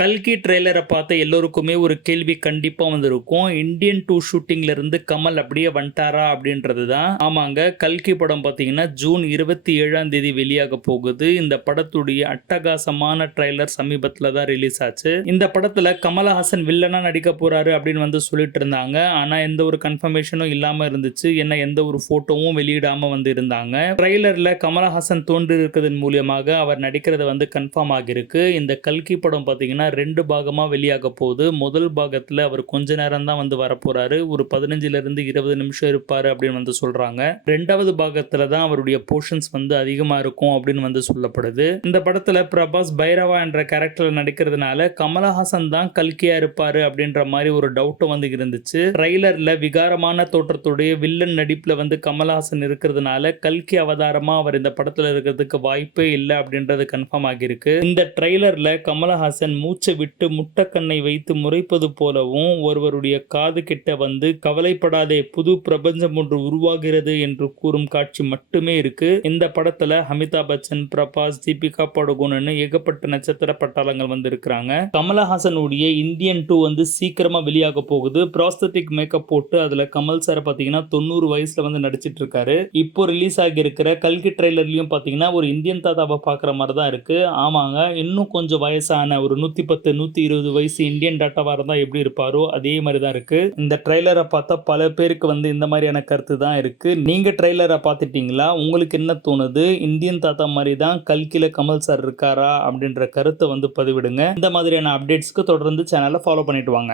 கல்கி ட்ரெய்லர பார்த்த எல்லோருக்குமே ஒரு கேள்வி கண்டிப்பா வந்திருக்கும். இந்தியன் 2 ஷூட்டிங்ல இருந்து கமல் அப்படியே வந்துட்டாரா? அப்படின்றது தான். ஆமாங்க. கல்கி படம் பார்த்தீங்கன்னா, ஜூன் 27ஆம் தேதி வெளியாக போகுது. இந்த படத்துடைய அட்டகாசமான ட்ரெய்லர் சமீபத்தில தான் ரிலீஸ் ஆச்சு. இந்த படத்தில கமலஹாசன் வில்லனா நடிக்க போறாரு அப்படின்னு வந்து சொல்லிட்டு இருந்தாங்க. ஆனா எந்த ஒரு கன்ஃபர்மேஷனும் இல்லாம இருந்துச்சு. ஏன்னா எந்த ஒரு ஃபோட்டோவும் வெளியிடாம வந்து இருந்தாங்க. ட்ரெய்லர்ல கமலஹாசன் தோன்றியிருப்பதன் மூலியமாக அவர் நடிக்கிறது வந்து கன்ஃபார்ம் ஆகியிருக்கு. இந்த கல்கி படம் பார்த்தீங்கன்னா 2 பாகமா வெளியாக போகுது. முதல் பாகத்துல அவர் கொஞ்ச நேரம் தான் வந்து வரப்போறாரு. ஒரு 15லிருந்து 20 நிமிஷம் இருப்பாரு அப்படின்னு வந்து சொல்றாங்க. 2வது பாகத்துல தான் அவருடைய போர்ஷன்ஸ் வந்து அதிகமா இருக்கும் அப்படின்னு வந்து சொல்லப்படுது. இந்த படத்துல பிரபாஸ் பைரவா என்ற கேரக்டர்ல நடிக்கிறதுனால கமலஹாசன் தான் கல்கியா இருப்பாரு அப்படின்ற மாதிரி ஒரு டவுட் வந்து இருந்துச்சு. ட்ரைலர்ல விகாரமான தோற்றத்துடைய வில்லன் நடிப்புல வந்து கமலஹாசன் இருக்கிறதுனால கல்கி அவதாரமா அவர் இந்த படத்துல இருக்கிறதுக்கு வாய்ப்பே இல்லை அப்படின்றது கன்ஃபார்ம் ஆகியிருக்கு. இந்த ட்ரைலர்ல கமலஹாசன் மூச்சை விட்டு முட்டக்கண்ணை வைத்து முறைப்பது போலவும் ஒருவருடைய காது கிட்ட வந்து கவலைப்படாதே புது பிரபஞ்சம் ஒன்று உருவாகிறது என்று கூறும் காட்சி மட்டுமே இருக்கு. இந்த படத்துல அமிதாப் பச்சன், பிரபாஸ், தீபிகா படுகோன்னு ஏகப்பட்ட நட்சத்திர பட்டாளங்கள் வந்து இருக்கிறாங்க. கமலஹாசனுடைய இந்தியன் 2 வந்து சீக்கிரமா வெளியாக போகுது. ப்ராஸ்தட்டிக் மேக்கப் போட்டு அதுல கமல் சார் பாத்தீங்கன்னா 90 வயசுல வந்து நடிச்சிட்டு இருக்காரு. இப்போ ரிலீஸ் ஆகி இருக்கிற கல்கி ட்ரெய்லர்லயும் பாத்தீங்கன்னா ஒரு இந்தியன் தாத்தாவை பாக்குற மாதிரி தான் இருக்கு. ஆமாங்க, இன்னும் கொஞ்சம் வயசான ஒரு 110 120 வயசு இந்தியன் டாட்டாவா இருந்தா எப்படி இருப்பாரோ அதே மாதிரி தான் இருக்கு. இந்த ட்ரெய்லரை பார்த்தா பல பேருக்கு வந்து இந்த மாதிரியான கருத்து தான் இருக்கு. நீங்க ட்ரெய்லரை பார்த்துட்டீங்களா? உங்களுக்கு என்ன தோணுது? இந்தியன் தாத்தா மாதிரி தான் கல்கில கமல் சார் இருக்காரா அப்படின்ற கருத்தை வந்து பதிவிடுங்க. இந்த மாதிரியான அப்டேட்ஸ்க்கு தொடர்ந்து சேனலை ஃபாலோ பண்ணிட்டு வாங்க.